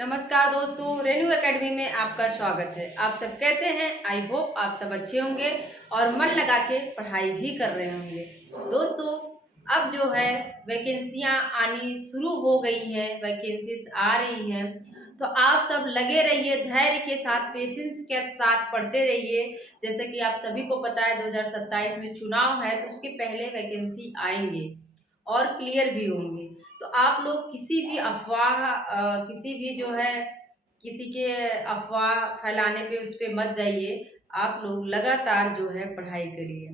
नमस्कार दोस्तों, रेनू एकेडमी में आपका स्वागत है। आप सब कैसे हैं? आई होप आप सब अच्छे होंगे और मन लगा के पढ़ाई भी कर रहे होंगे। दोस्तों, अब जो है वैकेंसियां आनी शुरू हो गई हैं, वैकेंसीज आ रही हैं, तो आप सब लगे रहिए, धैर्य के साथ, पेशेंस के साथ पढ़ते रहिए। जैसे कि आप सभी को पता है 2027 में चुनाव है, तो उसके पहले वैकेंसी आएंगे और क्लियर भी होंगे। तो आप लोग किसी भी किसी भी जो है किसी के अफवाह फैलाने पे उस पे मत जाइए। आप लोग लगातार जो है पढ़ाई करिए।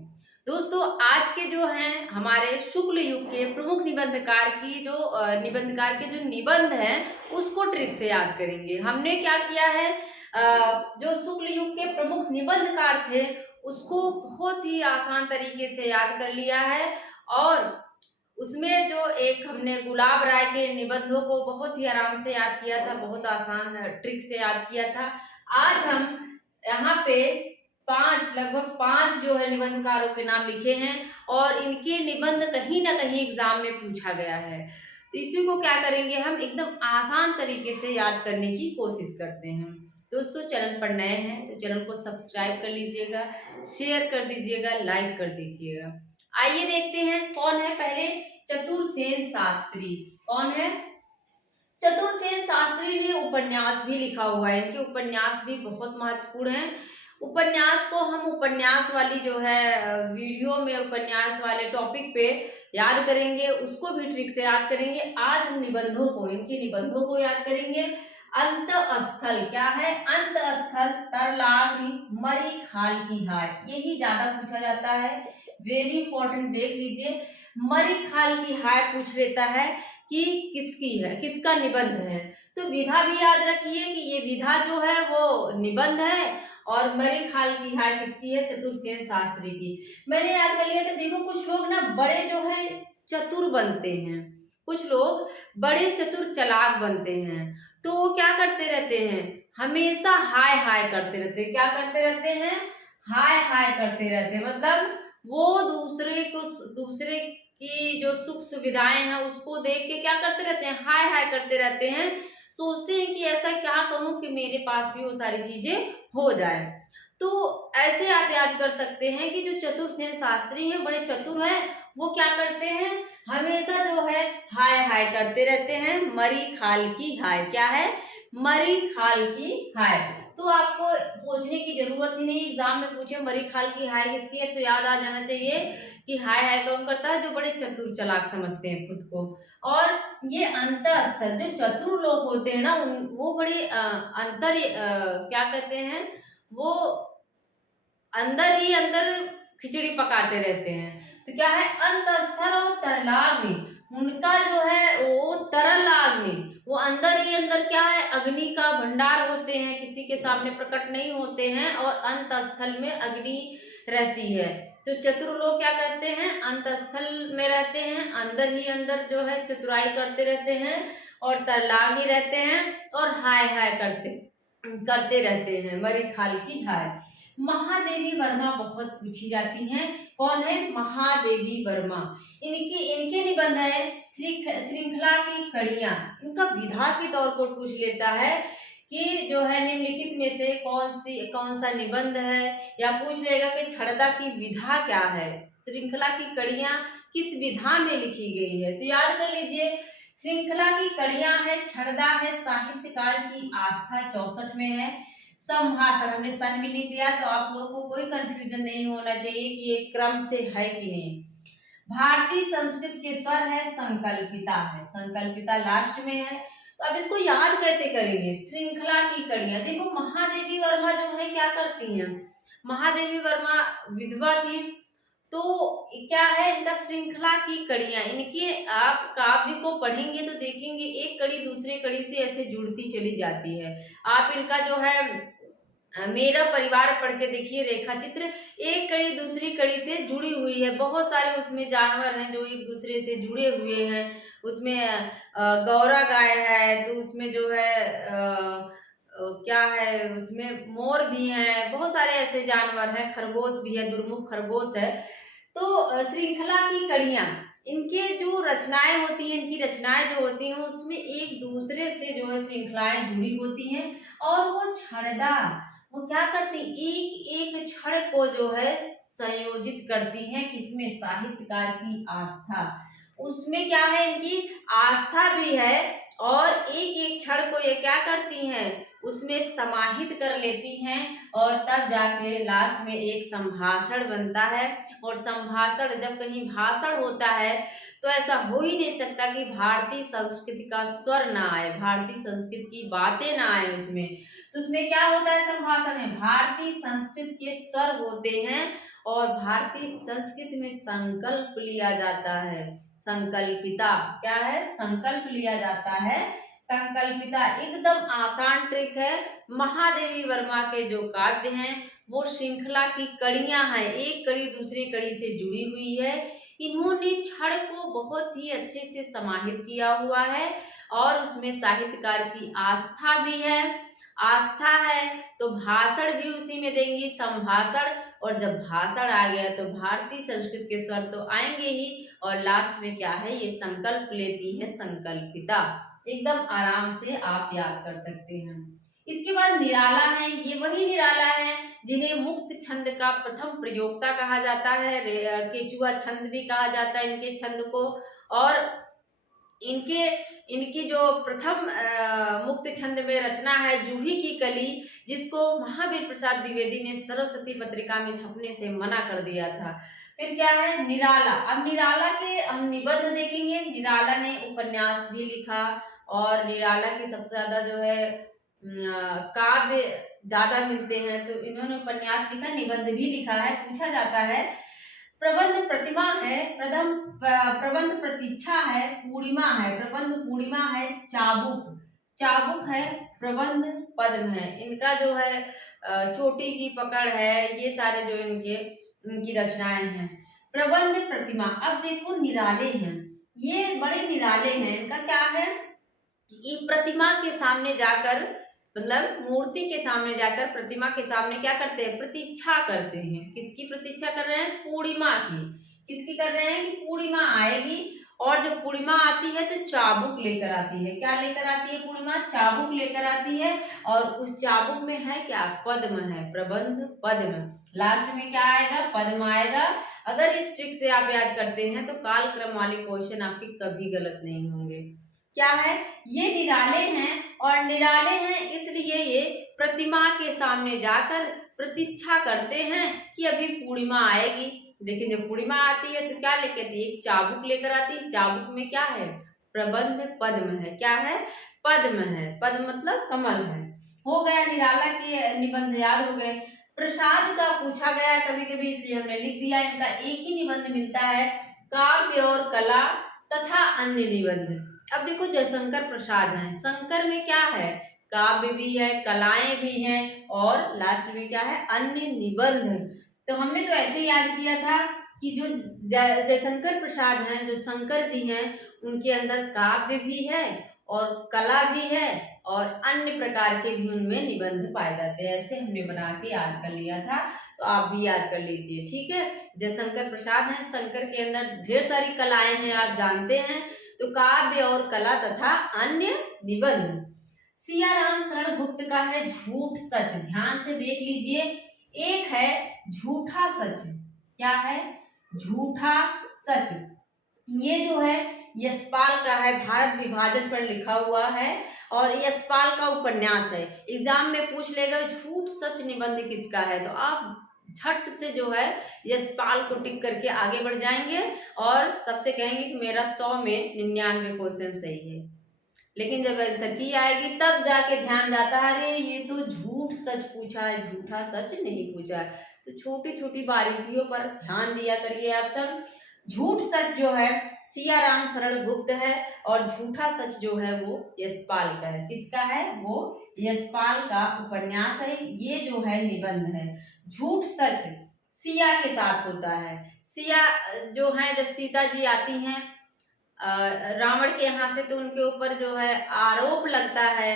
दोस्तों, आज के जो हैं हमारे शुक्ल युग के प्रमुख निबंधकार के जो निबंध हैं उसको ट्रिक से याद करेंगे। हमने क्या किया है, जो शुक्ल युग के प्रमुख निबंधकार थे उसको बहुत ही आसान तरीके से याद कर लिया है। और उसमें जो एक हमने गुलाब राय के निबंधों को बहुत ही आराम से याद किया था, बहुत आसान ट्रिक से याद किया था। आज हम यहाँ पे लगभग पांच जो है निबंधकारों के नाम लिखे हैं और इनके निबंध कहीं ना कहीं एग्जाम में पूछा गया है। तो इसी को क्या करेंगे, हम एकदम आसान तरीके से याद करने की कोशिश करते हैं। दोस्तों, चैनल पर नए हैं तो चैनल को सब्सक्राइब कर लीजिएगा, शेयर कर दीजिएगा, लाइक कर दीजिएगा। आइए देखते हैं कौन है पहले। चतुरसेन शास्त्री कौन है? चतुरसेन शास्त्री ने उपन्यास भी लिखा हुआ है। इनके उपन्यास भी बहुत महत्वपूर्ण हैं। उपन्यास को हम उपन्यास वाली जो है वीडियो में उपन्यास वाले टॉपिक पे याद करेंगे, उसको भी ट्रिक से याद करेंगे। आज हम इनके निबंधों को याद करेंगे। अंत स्थल क्या है? अंत स्थल, तरलाग्नि, मरी खाल की हाय, यही ज्यादा पूछा जाता है। वेरी इंपॉर्टेंट, देख लीजिए। मरी खाल की हाय पूछ लेता है कि किसकी है, किसका निबंध है। तो विधा भी याद रखिए कि ये विधा जो है वो निबंध है और मरी खाल की हाय किसकी है? चतुरसेन शास्त्री की। मैंने याद कर लिया था। देखो, कुछ लोग ना बड़े जो है चतुर बनते हैं, कुछ लोग बड़े चतुर चालाक बनते हैं। तो वो क्या करते रहते हैं? हमेशा हाय हाय करते रहते हैं। क्या करते रहते हैं? हाय हाय करते रहते हैं। मतलब वो दूसरे की जो सुख सुविधाएं हैं उसको देख के क्या करते रहते हैं? हाय हाय करते रहते हैं। सोचते हैं कि ऐसा क्या करूं कि मेरे पास भी वो सारी चीजें हो जाए। तो ऐसे आप याद कर सकते हैं कि जो चतुरसेन शास्त्री हैं, बड़े चतुर हैं, वो क्या करते हैं? हमेशा जो है हाय हाय करते रहते हैं। मरी खाल की हाय, क्या है? मरी खाल की हाय। तो आपको सोचने की जरूरत ही नहीं, एग्जाम में पूछे मरी खाल की हाय किसकी है तो याद आ जाना चाहिए कि हाय हाय कौन करता है? जो बड़े चतुर चालाक समझते हैं खुद को। और ये अंतःस्थल, जो चतुर लोग होते हैं ना, वो बड़े क्या कहते हैं, वो अंदर ही अंदर खिचड़ी पकाते रहते हैं। तो क्या है? अंतःस्थल और तरलाग्नि, उनका जो है वो तरलाग्नि, वो अंदर ही अंदर क्या है? अग्नि का भंडार होते हैं, किसी के सामने प्रकट नहीं होते हैं और अंतःस्थल में अग्नि रहती है। तो चतुर लोग क्या करते हैं? अंतःस्थल में रहते हैं, अंदर ही अंदर जो है चतुराई करते रहते हैं और तरलाग्नि रहते हैं और हाय हाय करते करते रहते हैं। मरी खाल की हाय। महादेवी वर्मा बहुत पूछी जाती हैं। कौन है? महादेवी वर्मा। इनके निबंध है श्रृंखला की कड़ियां। इनका विधा के तौर पर पूछ लेता है कि जो है निम्नलिखित में से कौन सा निबंध है, या पूछ लेगा कि छड़दा की विधा क्या है, श्रृंखला की कड़ियां किस विधा में लिखी गई है। तो याद कर लीजिए, श्रृंखला की कड़ियां है, छड़दा है, साहित्यकार की आस्था 64 में है, संभाषण हमने सन भी लिख दिया, तो आप लोगों को कोई कंफ्यूजन नहीं होना चाहिए कि ये क्रम से है कि नहीं। भारतीय संस्कृत के स्वर है, संकल्पिता है, संकल्पिता लास्ट में है। तो अब इसको याद कैसे करेंगे? श्रृंखला की कड़ियां। देखो, महादेवी वर्मा जो है क्या करती हैं? महादेवी वर्मा विधवा थी। तो क्या है इनका? श्रृंखला की कड़ियां। इनके आप काव्य को पढ़ेंगे तो देखेंगे एक कड़ी दूसरे कड़ी से ऐसे जुड़ती चली जाती है। आप इनका जो है मेरा परिवार पढ़ के देखिए, रेखा चित्र, एक कड़ी दूसरी कड़ी से जुड़ी हुई है। बहुत सारे उसमें जानवर हैं जो एक दूसरे से जुड़े हुए हैं। उसमें गौरा गाय है, तो उसमें जो है क्या है, उसमें मोर भी हैं, बहुत सारे ऐसे जानवर हैं, खरगोश भी है, दुर्मुख खरगोश है। तो श्रृंखला की कड़ियां, इनके जो रचनाएं होती हैं, इनकी रचनाएं जो होती हैं उसमें एक दूसरे से जो है श्रृंखलाएं जुड़ी होती हैं और वो छड़ेदार, वो क्या करती, एक एक छड़ को जो है संयोजित करती हैं। किसमें? साहित्यकार की आस्था, उसमें क्या है, इनकी आस्था भी है और एक एक क्षण को ये क्या करती हैं, उसमें समाहित कर लेती हैं और तब जाके लास्ट में एक संभाषण बनता है। और संभाषण, जब कहीं भाषण होता है तो ऐसा हो ही नहीं सकता कि भारतीय संस्कृति का स्वर ना आए, भारतीय संस्कृति की बातें ना आए उसमें। तो उसमें क्या होता है, संभाषण में भारतीय संस्कृति के स्वर होते हैं और भारतीय संस्कृति में संकल्प लिया जाता है। संकल्पिता क्या है, संकल्प लिया जाता है। संकल्पिता एकदम आसान ट्रिक है। महादेवी वर्मा के जो काव्य हैं वो श्रृंखला की कड़ियां हैं, एक कड़ी दूसरी कड़ी से जुड़ी हुई है। इन्होंने क्षण को बहुत ही अच्छे से समाहित किया हुआ है और उसमें साहित्यकार की आस्था भी है। आस्था है तो भाषण भी उसी में देंगी, संभाषण, और जब भाषण आ गया तो भारतीय संस्कृति के स्वर तो आएंगे ही और लास्ट में क्या है, ये संकल्प लेती है संकल्पिता। एकदम आराम से आप याद कर सकते हैं। इसके बाद निराला है, ये वही निराला है जिन्हें मुक्त छंद का प्रथम प्रयोक्ता कहा जाता है, केचुआ छंद भी कहा जाता है इनके छंद को। और इनके इनकी जो प्रथम मुक्त छंद में रचना है जूही की कली, जिसको महावीर प्रसाद द्विवेदी ने सरस्वती पत्रिका में छपने से मना कर दिया था। फिर क्या है, निराला। अब निराला के हम निबंध देखेंगे। निराला ने उपन्यास भी लिखा और निराला की सबसे ज्यादा जो है काव्य ज्यादा मिलते हैं, तो इन्होंने उपन्यास लिखा, निबंध भी लिखा है। पूछा जाता है, प्रबंध प्रतिमा है, प्रबंध प्रतीक्षा है, पूर्णिमा है, प्रबंध पूर्णिमा है, चाबुक चाबुक है, प्रबंध पद्म है। इनका जो है चोटी की पकड़ है, ये सारे जो इनकी रचनाएं हैं। प्रबंध प्रतिमा, अब देखो निराले हैं, ये बड़े निराले हैं। इनका क्या है, ये प्रतिमा के सामने जाकर, मतलब मूर्ति के सामने जाकर प्रतिमा के सामने क्या करते हैं, प्रतीक्षा करते हैं। किसकी प्रतीक्षा कर रहे हैं, पूर्णिमा की। किसकी कर रहे हैं कि पूर्णिमा आएगी, और जब पूर्णिमा आती है तो चाबुक लेकर आती है। क्या लेकर आती है पूर्णिमा, चाबुक लेकर आती है। और उस चाबुक में है क्या, पद्म है, प्रबंध पद्म। लास्ट में क्या आएगा, पद्म आएगा। अगर इस ट्रिक से आप याद करते हैं तो काल क्रम वाले क्वेश्चन आपके कभी गलत नहीं होंगे। क्या है, ये निराले हैं और निराले हैं इसलिए ये प्रतिमा के सामने जाकर प्रतीक्षा करते हैं कि अभी पूर्णिमा आएगी। लेकिन जब पूर्णिमा आती है तो क्या लेकर आती है, एक चाबुक लेकर आती है। चाबुक में क्या है, प्रबंध पद्म है। क्या है, पद्म है, पद्म मतलब कमल है। हो गया, निराला के निबंध याद हो गए। प्रसाद का पूछा गया कभी कभी, इसलिए हमने लिख दिया। इनका एक ही निबंध मिलता है, काव्य और कला तथा अन्य निबंध। अब देखो जयशंकर प्रसाद हैं, शंकर में क्या है, काव्य भी है, कलाएं भी हैं और लास्ट में क्या है, अन्य निबंध। तो हमने तो ऐसे याद किया था कि जो जयशंकर प्रसाद हैं, जो शंकर जी हैं, उनके अंदर काव्य भी है और कला भी है और अन्य प्रकार के भी उनमें निबंध पाए जाते हैं। ऐसे हमने बना के याद कर लिया था, तो आप भी याद कर लीजिए, ठीक है। जयशंकर प्रसाद हैं, शंकर के अंदर ढेर सारी कलाएं हैं, आप जानते हैं। तो काव्य और कला तथा अन्य निबंध। सियाराम शरण गुप्त का है झूठ सच, ध्यान से देख लीजिए। एक है झूठा सच, क्या है, झूठा सच। ये जो है यशपाल का है, भारत विभाजन पर लिखा हुआ है और यशपाल का उपन्यास है। एग्जाम में पूछ लेगा झूठ सच निबंध किसका है, तो आप झट से जो है यशपाल को टिक करके आगे बढ़ जाएंगे और सबसे कहेंगे कि मेरा 100 में 99 क्वेश्चन सही है। लेकिन जब आंसर की आएगी तब जाके ध्यान जाता है, अरे ये तो झूठ सच पूछा है, झूठा सच नहीं पूछा है। तो छोटी छोटी बारीकियों पर ध्यान दिया करिए आप सब। झूठ सच जो है सियाराम शरण गुप्त है और झूठा सच जो है वो यशपाल का है। किसका है, वो यशपाल का उपन्यास है। ये जो है निबंध है। झूठ सच सिया के साथ होता है। सिया जो है जब सीता जी आती हैं रावण के यहाँ से, तो उनके ऊपर जो है आरोप लगता है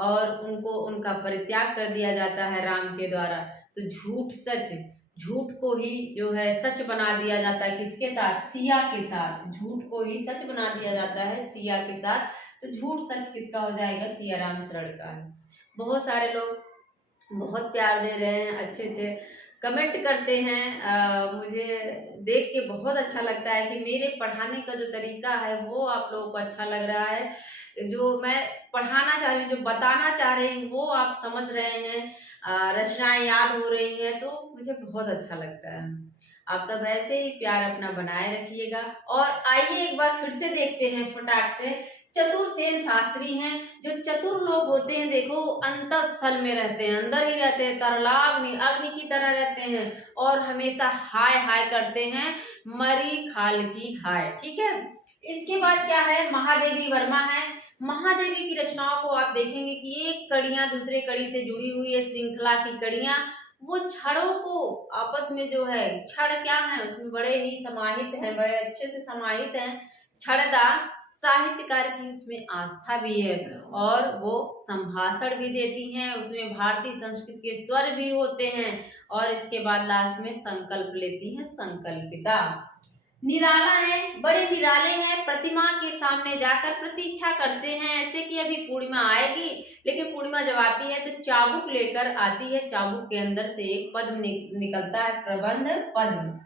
और उनको उनका परित्याग कर दिया जाता है राम के द्वारा। तो झूठ सच झूठ को ही जो है सच बना दिया जाता है। किसके साथ? सिया के साथ। झूठ को ही सच बना दिया जाता है सिया के साथ। तो झूठ सच किसका हो जाएगा? सिया राम शरण का है। बहुत सारे लोग बहुत प्यार दे रहे हैं, अच्छे अच्छे कमेंट करते हैं। मुझे देख के बहुत अच्छा लगता है कि मेरे पढ़ाने का जो तरीका है वो आप लोगों को अच्छा लग रहा है। जो मैं पढ़ाना चाह रही हूँ, जो बताना चाह रही हूँ वो आप समझ रहे हैं, रचनाएं याद हो रही हैं, तो मुझे बहुत अच्छा लगता है। आप सब ऐसे ही प्यार अपना बनाए रखिएगा। और आइए एक बार फिर से देखते हैं फटाक से। चतुर सेन शास्त्री हैं। जो चतुर लोग होते हैं देखो, अंतस्थल में रहते हैं, अंदर ही रहते हैं, तरलाग्नि अग्नि की तरह रहते हैं और हमेशा हाय हाय करते हैं, मरी खाल की हाय। ठीक है। इसके बाद क्या है? महादेवी वर्मा है। महादेवी की रचनाओं को आप देखेंगे कि एक कड़ियां दूसरे कड़ी से जुड़ी हुई है, श्रृंखला की कड़ियां। वो छड़ों को आपस में जो है, छड़ क्या है उसमें बड़े ही समाहित हैं, बड़े अच्छे से समाहित हैं। छड़दा साहित्यकार की उसमें आस्था भी है और वो संभाषण भी देती हैं, उसमें भारतीय संस्कृति के स्वर भी होते हैं और इसके बाद लास्ट में संकल्प लेती हैं, संकल्पिता। निराला है, बड़े निराले हैं, प्रतिमा के सामने जाकर प्रतीक्षा करते हैं ऐसे कि अभी पूर्णिमा आएगी। लेकिन पूर्णिमा जब आती है तो चाबुक लेकर आती है, चाबुक के अंदर से एक पद्म निकलता है, प्रबंध पद्म।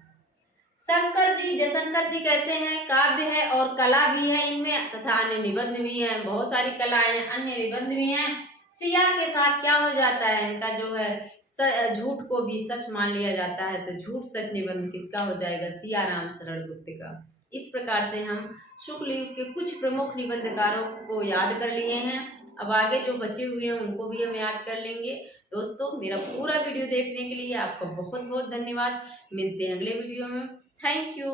शंकर जी, जयशंकर जी कैसे हैं? काव्य है और कला भी है इनमें, तथा अन्य निबंध भी हैं, बहुत सारी कलाएं, अन्य निबंध भी हैं। सिया के साथ क्या हो जाता है? इनका जो है झूठ को भी सच मान लिया जाता है, तो झूठ सच निबंध किसका हो जाएगा? सिया राम शरण गुप्त का। इस प्रकार से हम शुक्ल युग के कुछ प्रमुख निबंधकारों को याद कर लिए हैं। अब आगे जो बचे हुए हैं उनको भी हम याद कर लेंगे। दोस्तों, मेरा पूरा वीडियो देखने के लिए आपका बहुत बहुत धन्यवाद। मिलते हैं अगले वीडियो में। Thank you.